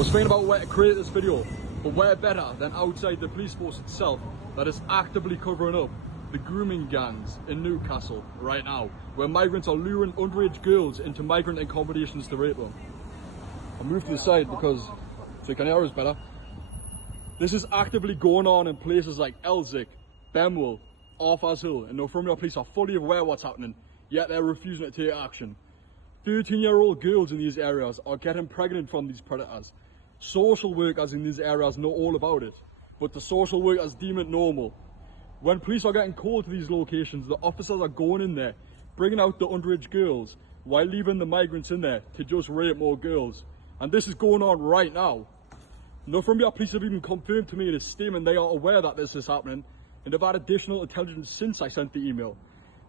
was thinking about where to create this video, but where better than outside the police force itself that is actively covering up the grooming gangs in Newcastle right now, where migrants are luring underage girls into migrant accommodations to rape them. I'll move to the side because so you can hear us better. This is actively going on in places like Elsick, Benwell, Arthur's Hill, and Northumbria Police are fully aware of what's happening, yet they're refusing to take action. 13-year-old girls in these areas are getting pregnant from these predators. Social workers in these areas know all about it, but the social workers deem it normal. When police are getting called to these locations, the officers are going in there, bringing out the underage girls, while leaving the migrants in there to just rape more girls. And this is going on right now. Northumbria Police have even confirmed to me in a statement they are aware that this is happening, and have had additional intelligence since I sent the email.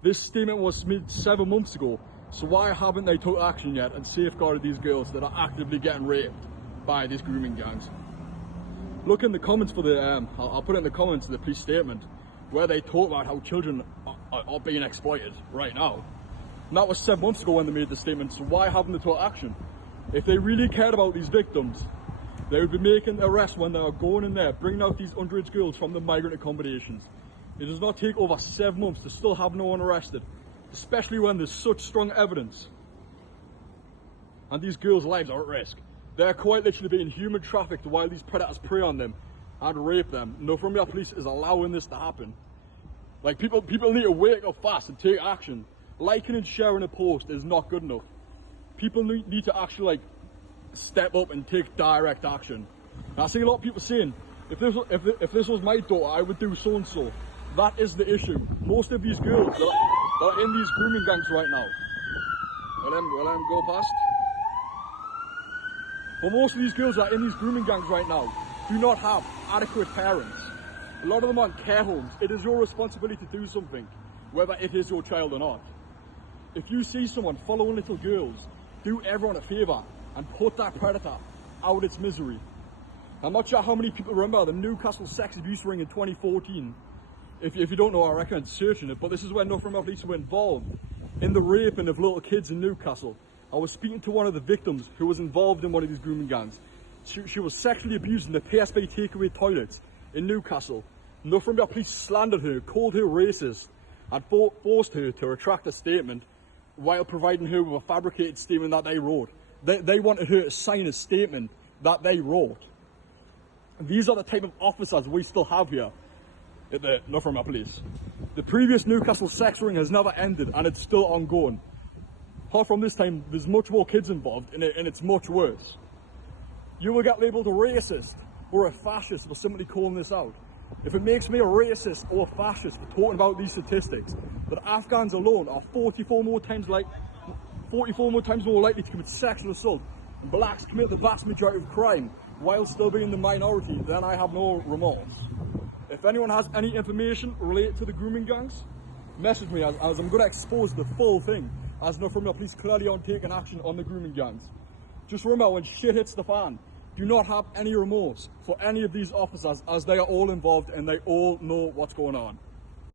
This statement was made 7 months ago, so why haven't they took action yet and safeguarded these girls that are actively getting raped by these grooming gangs? Look in the comments for the, I'll put it in the comments of the police statement, where they talk about how children are being exploited right now. And that was 7 months ago when they made the statement, so why haven't they took action? If they really cared about these victims, they would be making arrests when they are going in there, bringing out these underage girls from the migrant accommodations. It does not take over 7 months to still have no one arrested, especially when there's such strong evidence. And these girls' lives are at risk. They're quite literally being human trafficked while these predators prey on them and rape them. Northumbria Police is allowing this to happen. Like, people need to wake up fast and take action. Liking and sharing a post is not good enough. People need to actually, like, step up and take direct action. And I see a lot of people saying, if this was my daughter, I would do so and so. That is the issue. Most of these girls that are in these grooming gangs right now, will them go past? But most of these girls that are in these grooming gangs right now do not have adequate parents. A lot of them are in care homes. It is your responsibility to do something, whether it is your child or not. If you see someone following little girls, do everyone a favour and put that predator out its misery. I'm not sure how many people remember the Newcastle sex abuse ring in 2014. If you don't know, I recommend searching it, but this is when Northumbria Police were involved in the raping of little kids in Newcastle. I was speaking to one of the victims who was involved in one of these grooming gangs. She was sexually abused in the PSP takeaway toilets in Newcastle. Northumbria Police slandered her, called her racist, and forced her to retract a statement while providing her with a fabricated statement that they wrote. They wanted her to sign a statement that they wrote. And these are the type of officers we still have here at the Northumbria Police. The previous Newcastle sex ring has never ended and it's still ongoing. Apart from this time, there's much more kids involved and it's much worse. You will get labelled a racist or a fascist for simply calling this out. If it makes me a racist or a fascist for talking about these statistics, that Afghans alone are 44 more times more likely to commit sexual assault, and blacks commit the vast majority of crime while still being the minority, then I have no remorse. If anyone has any information related to the grooming gangs, message me as I'm going to expose the full thing, as Northumbria Police clearly aren't taking action on the grooming gangs. Just remember, when shit hits the fan, do not have any remorse for any of these officers, as they are all involved and they all know what's going on.